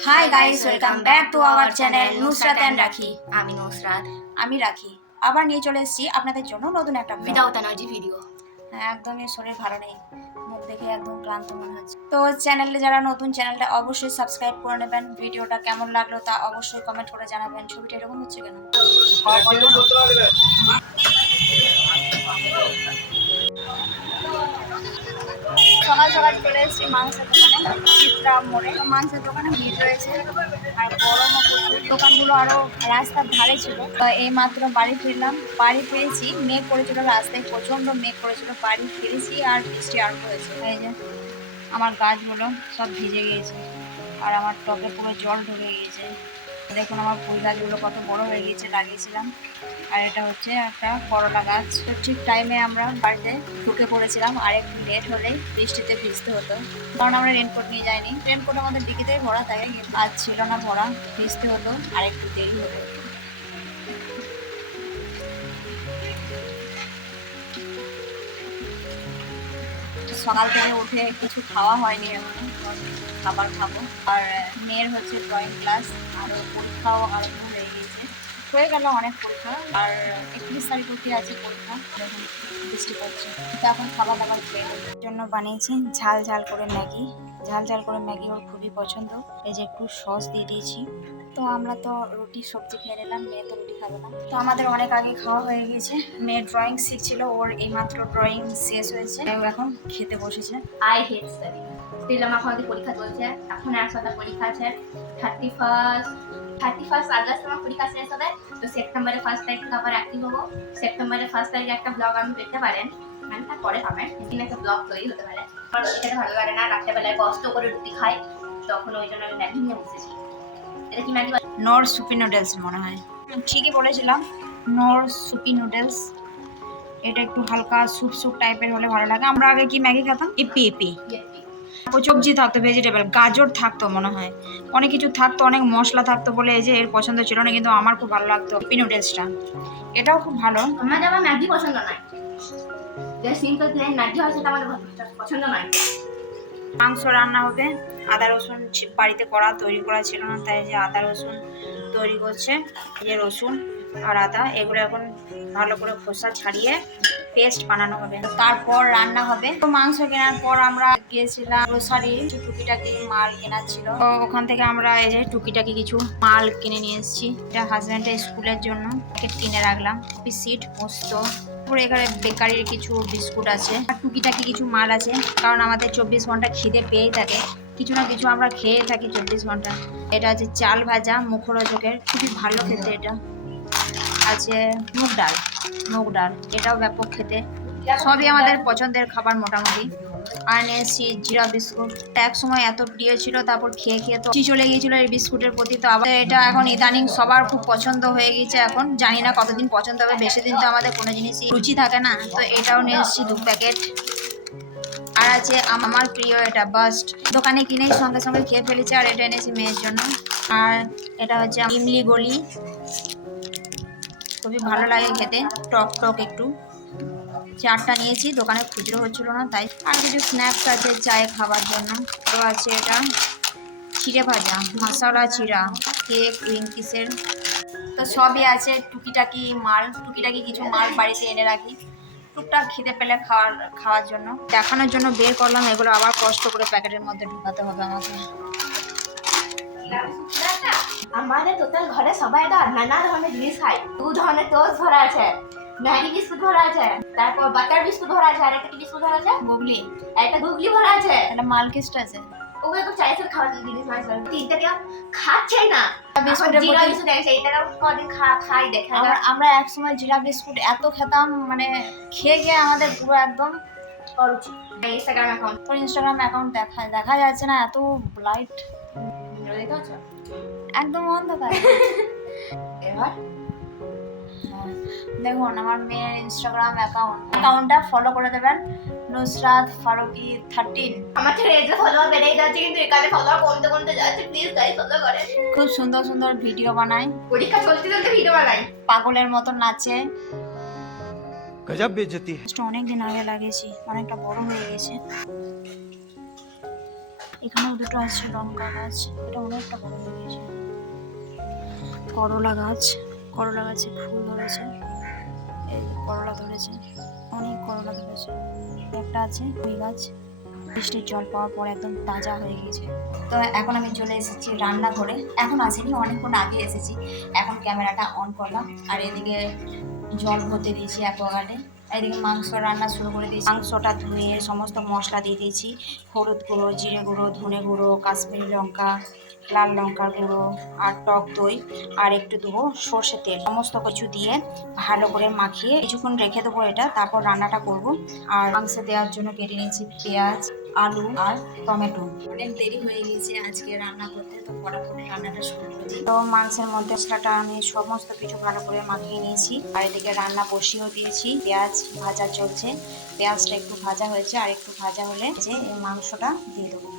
Hi guys, welcome back to our channel Nusrat and রাখি। আমি নুসরাত আমি রাখি আবার নিয়ে চলে এসেছি আপনাদের জন্য নতুন একটা vlog। Without energy video. একদমই শরীর ভালো নেই, মুখ দেখে একদম ক্লান্ত মনে হচ্ছে। তো চ্যানেলে যারা নতুন, চ্যানেলটা অবশ্যই সাবস্ক্রাইব করে নেবেন। ভিডিওটা কেমন লাগলো তা অবশ্যই কমেন্ট করে জানাবেন। ছবিটা এরকম হচ্ছে কেন? সকাল সকাল চলে এসেছি মাংসের দোকানে, চিত্রা মোড়ে। তো মাংসের দোকানে ভিড় রয়েছে আর গরমও প্রচুর। দোকানগুলো আরো রাস্তার ধারে ছিল। তো এই মাত্র বাড়ি ফিরলাম, বাড়ি ফিরেছি, মেঘ করেছিল, রাস্তায় প্রচন্ড মেঘ করেছিল। বাড়ি ফিরেছি আর বৃষ্টি আরম্ভ হয়েছে। এই যে আমার গাছগুলো সব ভিজে গিয়েছে আর আমার টবে পুরো জল ঢুকে গিয়েছে। দেখুন আমার ফুল গাছগুলো কত বড় হয়ে গিয়েছে, লাগিয়েছিলাম। আর এটা হচ্ছে একটা করলা গাছ। তো ঠিক টাইমে আমরা বাড়িতে ঢুকে পড়েছিলাম, আর একটু লেট হলে বৃষ্টিতে ভিজতে হতো, কারণ আমরা রেনকোট নিয়ে যাইনি। রেনকোট আমাদের ডিকিতেই ভরা থাকে, আজ ছিল না ভরা, ভিজতে হতো আর একটু দেরি হতো। সকাল থেকে উঠে কিছু খাওয়া হয়নি, এখন খাবার খাবো। আর মেয়ের হচ্ছে ড্রয়িং ক্লাস, আরও পরীক্ষাও আরম্ভ হয়ে গিয়েছে, হয়ে গেল অনেক পরীক্ষা। আর 31 তারিখ অবধি আছে পরীক্ষা। যখন বৃষ্টি পড়ছে তো এখন খাবার দাবার খেয়ে জন্য বানিয়েছি ঝাল ঝাল করে ম্যাগি। ঝাল ঝাল করে ম্যাগি ওর খুবই পছন্দ। এই যে একটু সস দিয়ে দিয়েছি। তো আমরা তো রুটি সবজি খেয়ে নিলাম, মেয়ে তো রুটি খাবে না। তো আমাদের অনেক আগে খাওয়া হয়ে গিয়েছে। মেয়ে ড্রয়িং শিখছিল, ওর এইমাত্র ড্রয়িং শেষ হয়েছে, ও এখন খেতে বসেছে। I hate study. স্টিল আমার আমাদের পরীক্ষা চলছে, এখন এক সপ্তাহ পরীক্ষা আছে। 31 আগস্ট আমার পরীক্ষা শেষ হবে। তো সেপ্টেম্বরের 1 তারিখ থেকে আবার অ্যাক্টিভ হবো। সেপ্টেম্বরের 1 তারিখে একটা ব্লগ আমি পেতে পারেন, মানে তারপরে পাবেন। সেদিন একটা ব্লগ তৈরি হতে পারে। আমার খেতে ভালো লাগে না, রাত্রেবেলায় কষ্ট করে রুটি খাই, তখন ওই জন্য আমি ম্যাগি নিয়ে বসেছি। এটা কি ম্যাগি? নর সুপি নুডলস মনে হয়। ঠিকই বলেছিলাম, নর সুপি নুডলস। এটা একটু হালকা স্যুপ স্যুপ টাইপের হলে ভালো লাগে। আমরা আগে কি ম্যাগি খেতাম, ইপি ইপি। সবজি থাকতো, ভেজিটেবল, গাজর থাকতো মনে হয়, অনেক কিছু থাকতো, অনেক মশলা থাকতো বলে এই যে এর পছন্দ ছিল না, কিন্তু আমার খুব ভালো লাগতো ইপি নুডলসটা। এটাও খুব ভালো। আমাদের আবার ম্যাগি পছন্দ নয়, যে সিম্পল প্লেন ম্যাগি হয় সেটা আমাদের পছন্দ নয়। মাংস রান্না হবে। আদা রসুন বাড়িতে করা তৈরি করা ছিল না, তাই যে আদা রসুন তৈরি করছে। এই যে রসুন আর আদা এগুলো এখন ভালো করে খোসা ছাড়িয়ে পেস্ট বানানো হবে, তারপর রান্না হবে। তো মাংস কেনার পর আমরা গিয়েছিলাম গ্রোসারি, টুকিটাকি মাল কেনার ছিল। তো ওখান থেকে আমরা এই যে টুকিটাকি কিছু মাল কিনে নিয়ে এসেছি। এটা হাজব্যান্ডের স্কুলের জন্য কিনে রাখলাম। বিস্কিট, পোস্ত, এখানে বেকারির কিছু বিস্কুট আছে আর টুকিটাকি কিছু মাল আছে, কারণ আমাদের 24 ঘন্টা খিদে পেয়েই থাকে, কিছু না কিছু আমরা খেয়ে থাকি 24 ঘন্টা। এটা আছে চাল ভাজা, মুখরোচকের, খুবই ভালো খেতে। এটা আছে মুগ ডাল, মুগ ডাল, এটাও ব্যাপক খেতে। সবই আমাদের পছন্দের খাবার মোটামুটি। আর নিয়েছি জিরা বিস্কুট, এক সময় এত প্রিয় ছিল, তারপর খেয়ে খেয়ে তো চলে গিয়েছিল এই বিস্কুটের প্রতি। তো আবার এটা এখন ইদানিং সবার খুব পছন্দ হয়ে গিয়েছে। এখন জানি না কতদিন পছন্দ হবে, বেশি দিন তো আমাদের কোনো জিনিসই রুচি থাকে না। তো এটাও নিয়ে এসেছি 2 প্যাকেট। আর আছে আমার প্রিয় এটা বাস্ট, দোকানে কিনেই সঙ্গে সঙ্গে খেয়ে ফেলেছি। আর এটা এনেছি মেয়ের জন্য। আর এটা হচ্ছে ইমলি গলি, খুবই ভালো লাগে খেতে, টক টক একটু। 4টা নিয়েছি, দোকানে খুচরো হচ্ছিল না তাই। আর কিছু স্ন্যাক্স আছে চায়ে খাবার জন্য। তো আছে এটা চিড়ে ভাজা, মশলা চিড়া, কেক, উইঙ্কিসের। তো সবই আছে টুকিটাকি মাল, টুকিটাকি কিছু মাল বাড়িতে এনে রাখি টুকটাক খিদে পেলে খাওয়ার জন্য। দেখানোর জন্য বের করলাম, এগুলো আবার কষ্ট করে প্যাকেটের মধ্যে ঢুকাতে হবে আমাকে। আমাদের টোটাল ঘরে সবাই তো নানা ধরনের জিনিস খায়। 2 ধরনের টোস্ট ভরা আছে, ম্যাগি বিস্কুট ভরা আছে, তারপর বাটার বিস্কুট ভরা আছে, আর একটা কি বিস্কুট ভরা আছে, গুগলি, একটা গুগলি ভরা আছে, একটা মালকিস্ট আছে। ওগুলো তো চাইছে খাওয়ার জিনিস নয় স্যার। তিনটা কেউ খাচ্ছে না বিস্কুটের জিরা বিস্কুট আছে, এটাও কদিন খাই দেখে। আমরা এক সময় জিরা বিস্কুট এত খেতাম, মানে খেয়ে গিয়ে আমাদের পুরো একদম অরুচি। ইনস্টাগ্রাম অ্যাকাউন্ট, তোর ইনস্টাগ্রাম অ্যাকাউন্ট দেখা যাচ্ছে না, এত লাইট, একদম অন্ধকার। এবার দেখুন আমার মেয়ের ইনস্টাগ্রাম অ্যাকাউন্টটা ফলো করে দেবেন, নুসরাত ফারুকি 13। আমার ছেলে যে ফলোয়ার বেড়েই যাচ্ছে, কিন্তু এখানে ফলোয়ার কমতে কমতে যাচ্ছে। প্লিজ গাইস ফলো করেন। খুব সুন্দর সুন্দর ভিডিও বানায়, পরীক্ষা চলতে চলতে ভিডিও বানাই, পাগলের মতো নাচে। गजब बेइज्जती है। অনেক দিন আগে লাগিয়েছি, অনেকটা বড় হয়ে গেছে। এখানেও দুটো আছে লঙ্কা গাছ, এটা অনেকটা বড় হয়ে গেছে। করলা গাছে ফুল ধরেছে, এই যে করলা ধরেছে, অনেক করলা ধরেছে। একটা আছে কুই গাছ, বৃষ্টির জল পাওয়ার পর একদম তাজা হয়ে গেছে। তো এখন আমি চলে এসেছি রান্নাঘরে, এখন আসিনি, অনেকক্ষণ আগে এসেছি। এখন ক্যামেরাটা অন করলাম আর এদিকে জল ভরতে দিয়েছি অ্যাকোয়াগার্ডে। এদিকে মাংস রান্না শুরু করে দিয়েছি। মাংসটা ধুয়ে সমস্ত মশলা দিয়ে দিয়েছি, হলুদ গুঁড়ো, জিরে গুঁড়ো, ধনে গুঁড়ো, কাশ্মীরি লঙ্কা, লাল লঙ্কার গুঁড়ো আর টক দই আর একটু দেবো সর্ষের তেল। সমস্ত কিছু দিয়ে ভালো করে মাখিয়ে কিছুক্ষণ রেখে দেবো এটা, তারপর রান্নাটা করব। আর মাংস দেওয়ার জন্য কেটে নিয়েছি পেঁয়াজ, আলু আর টমেটো। অনেক দেরি হয়ে গেছে আজকে রান্না করতে, তো ফটাফট রান্নাটা শুরু করে দিই। তো মাংসের মধ্যে মশলাটা আমি সমস্ত কিছু ভালো করে মাখিয়ে নিয়েছি আর এদিকে রান্না বসিয়েও দিয়েছি। পেঁয়াজ ভাজা চলছে, পেঁয়াজটা একটু ভাজা হয়েছে আর একটু ভাজা হলে যে এই মাংসটা দিয়ে দেবো।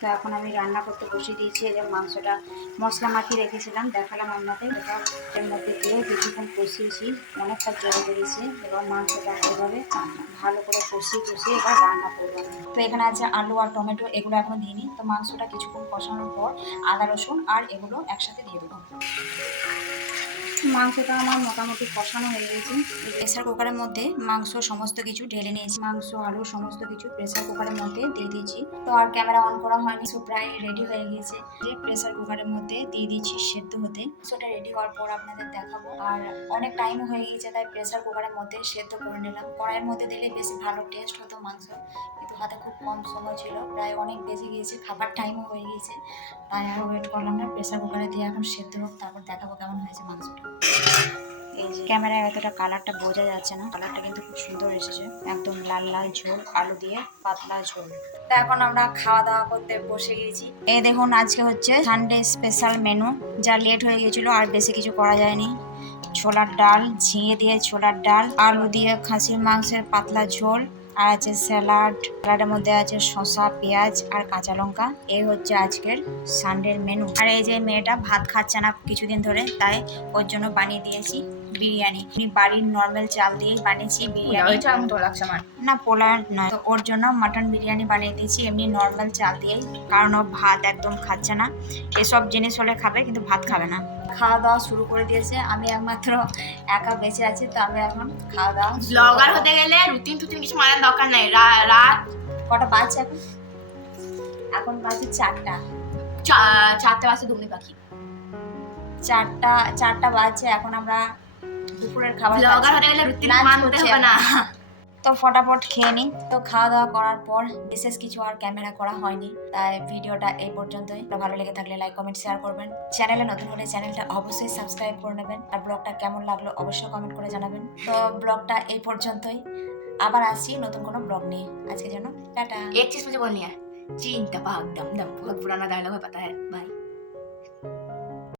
তো এখন আমি রান্না করতে বসিয়ে দিয়েছি। এই যে মাংসটা মশলা মাখিয়ে রেখেছিলাম, দেখালাম আপনাদের, এটা এর মধ্যে দিয়ে কিছুক্ষণ কষিয়েছি, অনেকটা জল বেরিয়েছে। এবার মাংসটা এভাবে ভালো করে কষিয়ে এবার রান্না করবো। তো এখানে আছে আলু আর টমেটো, এগুলো এখনো দিইনি। তো মাংসটা কিছুক্ষণ কষানোর পর আদা রসুন আর এগুলো একসাথে দিয়ে দেবো। মাংসটা আমার মোটামুটি কষানো হয়ে গেছে। প্রেসার কুকারের মধ্যে মাংস সমস্ত কিছু ঢেলে নিয়েছি, মাংস আলু সমস্ত কিছু প্রেসার কুকারের মধ্যে দিয়ে দিয়েছি। তো আর ক্যামেরা অন করা হয়নি, সো প্রায় রেডি হয়ে গেছে। যে প্রেসার কুকারের মধ্যে দিয়ে দিয়েছি সেদ্ধ হতে, সেটা রেডি হওয়ার পর আপনাদের দেখাবো। আর অনেক টাইমও হয়ে গেছে, তাই প্রেসার কুকারের মধ্যে সেদ্ধ করে নিলাম। কড়াইয়ের মধ্যে দিলে বেশি ভালো টেস্ট হতো মাংস, কিন্তু হাতে খুব কম সময় ছিল, প্রায় অনেক বেজে গিয়েছে, খাবার টাইমও হয়ে গিয়েছে, তাই আর ওয়েট করলাম না। প্রেসার কুকারে দিয়ে এখন সেদ্ধ হোক, তারপর দেখাবো কেমন হয়েছে মাংসটা। এই যে ক্যামেরায় এতটা কালারটা বোঝা যাচ্ছে না, কালারটা কিন্তু খুব সুন্দর এসেছে, একদম লাল লাল ঝোল, আলু দিয়ে পাতলা ঝোল। তা এখন আমরা খাওয়া দাওয়া করতে বসে গেছি। এই দেখুন আজকে হচ্ছে সানডে স্পেশাল মেনু, যা লেট হয়ে গেছিলো আর বেশি কিছু করা যায়নি। ছোলার ডাল, ঝিঙে দিয়ে ছোলার ডাল, আলু দিয়ে খাসির মাংসের পাতলা ঝোল, আর আছে স্যালাডের মধ্যে আছে শসা, পেঁয়াজ আর কাঁচা লঙ্কা। এই হচ্ছে আজকের সানডের মেনু। আর এই যে মেয়েটা ভাত খাচ্ছে না কিছুদিন ধরে, তাই ওর জন্য বানিয়ে দিয়েছি বিরিয়ানি। আমি বাড়ির নর্মাল চাল দিয়েই বানিয়েছি বিরিয়ানি, না পোলার নয়। তো ওর জন্য মাটন বিরিয়ানি বানিয়ে দিয়েছি এমনি নর্মাল চাল দিয়েই, কারণ ও ভাত একদম খাচ্ছে না। এসব জিনিস হলে খাবে, কিন্তু ভাত খাবে না। খাওয়া দাওয়া শুরু করে দিয়েছে, আমি একমাত্র একা বেঁচে আছি, তো আমি এখন খাওয়া দাওয়া। ব্লগার হতে গেলে রুটিন কিছু মানার দরকার নাই। রাত কটা বাজছে এখন? এখন বাজে 4টা। 4টে বাজে দুমনি পাখি। 4টা বাজছে, এখন আমরা দুপুরের খাবার ব্লগার হতে গেলে রুটিন মানতে হবে না। তো ফটাফট খেয়ে নিই। তো খাওয়া দাওয়া করার পর বিশেষ কিছু আর ক্যামেরা করা হয়নি, তাই ভিডিওটা এই পর্যন্তই। ভালো লেগে থাকলে লাইক কমেন্ট শেয়ার করবেন, চ্যানেলে নতুন হলে চ্যানেলটা অবশ্যই সাবস্ক্রাইব করে নেবেন, আর ব্লগটা কেমন লাগলো অবশ্যই কমেন্ট করে জানাবেন। তো ব্লগটা এই পর্যন্তই, আবার আসছি নতুন কোনো ব্লগ নিয়ে। আজকের জন্য টাটা। एक चीज मुझे बोलनी है, चीन दबा दम दम बहुत पुराना डायलॉग है, पता है भाई।